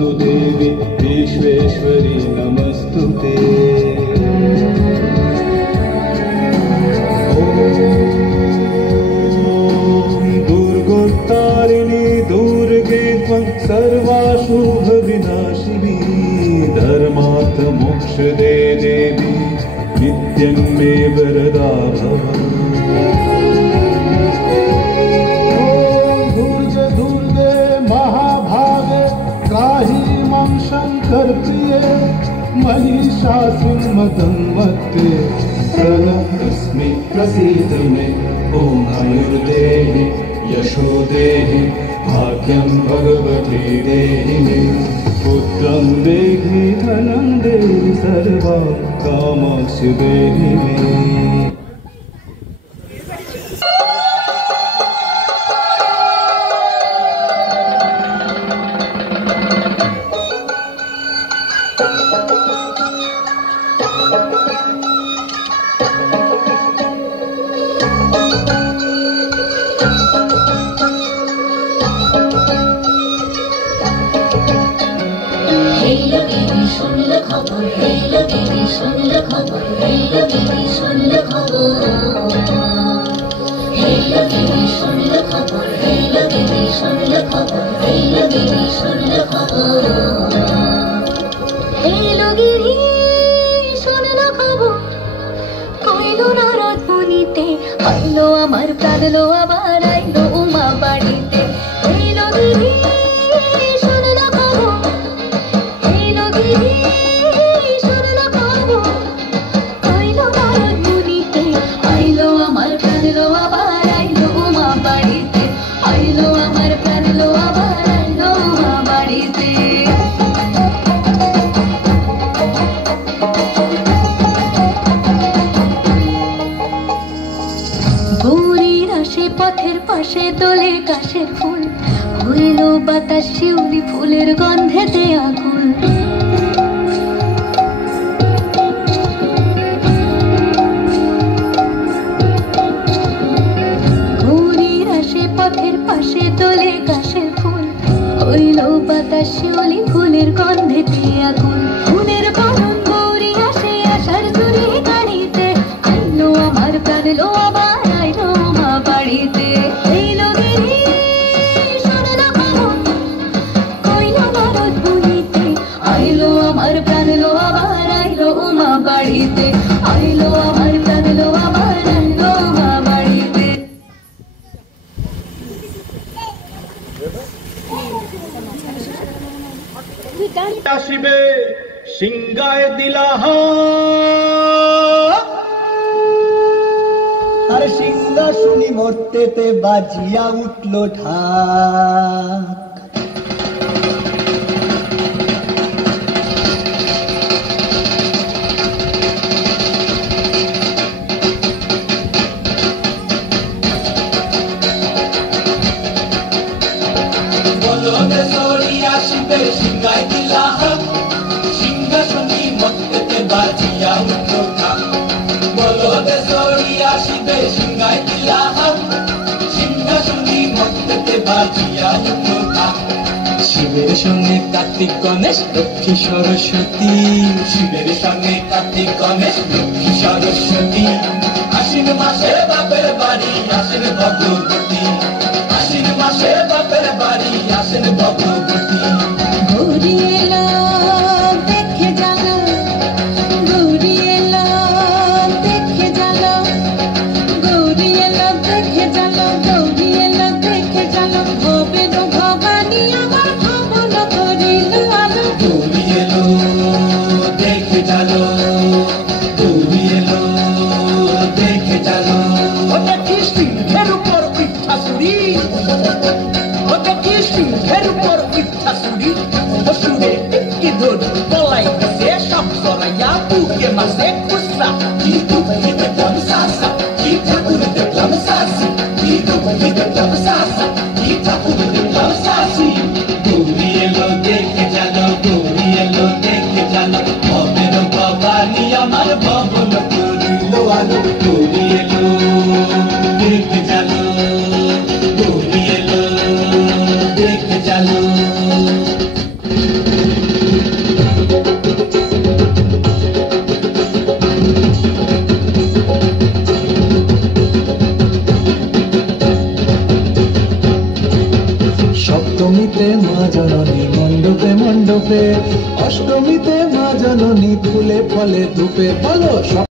नमोऽस्तु देवी विश्वेश्वरी नमस्तुते। दुर्गोत्तारिणी दुर्गे त्वं सर्वाशुभविनाशिनी धर्मार्थ मोक्षदे देवी नित्यं मे वरदा भव। दुर्गे दुर्गे महाभागे त्राहि मां शङ्करप्रिये महिषासुरमदंवते प्रणतोऽस्मि प्रसीद मे। ॐ आयुर्देहि यशो देहि भाग्यं भगवती देहि मे। पुत्रं देहि धनं देहि सर्वं कामस्य देहि मे। আইলো আমার প্রাণ লো আবার আইলো উমা বাড়িতে। এইলো গিরি শুনলো খবর, এইলো গিরি শুনলো খবর, আইলো ভারত মুনিতে। আইলো আমার প্রাণ লো আবার আইলো উমা বাড়িতে। আইলো আমার প্রাণ লো আবার আইলো উমা বাড়িতে। পথের পাশে দোলে কাশের ফুল, হইল বাতাস শিউলি ফুলের গন্ধেতে আকুল। গৌরীর আসে পথের পাশে দোলে কাশের ফুল, হইল বাতাস শিউলি ফুলের গন্ধেতে আকুল। ফুলের বরণ গৌরী আসে আশার চুরি গাড়িতে। আইলো আমার প্রাণ লো আবার আইলো মা বাড়িতে। এইলো গিরি শুনলো খবর, কইলো ভারত বুনিতে। আইলো আমার প্রাণ লো আবার আইলো মা বাড়িতে। আইলো আমার প্রাণ লো আবার আইলো মা বাড়িতে। আসিবে সিংহায় দিলাহ, আর সিংহাসনী মর্তেতে বাজিয়া উঠল ঢাক। বলদে সরি আসিবে সিংহায় দিলাহ, সিংহাসনী মর্তেতে বাজিয়া উঠল ঢাক। বলদে সরি আসিবে সিংহায় দিলাহ, সিংহাসনী মর্তেতে বাজিয়া উঠল ঢাক। শিবের সঙ্গে কার্তিক গণেশ লক্ষ্মী সরস্বতী, শিবের সঙ্গে কার্তিক গণেশ লক্ষ্মী সরস্বতী। আশ্বিন মাসে বাপের বাড়ি আসেন ভগবতী, আশ্বিন মাসে বাপের বাড়ি আসেন ভগবতী। গৌরী এলো দেখে জানো, গৌরী এলো দেখে জানো, গৌরী এলো দেখে জানো, গৌরী এলো দেখে জানো। ভবেন ভবানী আমার ভবন করিল আলো। গৌরী এলো দেখে জানো, গৌরী এলো দেখে জানো। ওটা কি সিংহের উপর পিঠাসুরি, ওটা কি সিংহের উপর পিঠাসুরি। অসুরে টিকি ধরি পলাইতেছে সব সরাইয়া বুকে মাসে খুচরা। কি দুঃখী দেখলাম সাসা, কি ঠাকুর দেখলাম সাসি, কি দুঃখী দেখলাম সাসা, কি ঠাকুর দেখলাম সাসি। গৌরী এলো দেখে জানো, গৌরী এলো দেখে জানো। ভবের ভবানী আমার ভবন করিল আলো। গৌরী এলো দেখে জানো, গৌরী এলো দেখে জানো। নবমীতে মা জননী মণ্ডপে মণ্ডপে, অষ্টমীতে মা জননী ফুলে ফলে ধূপে। বলো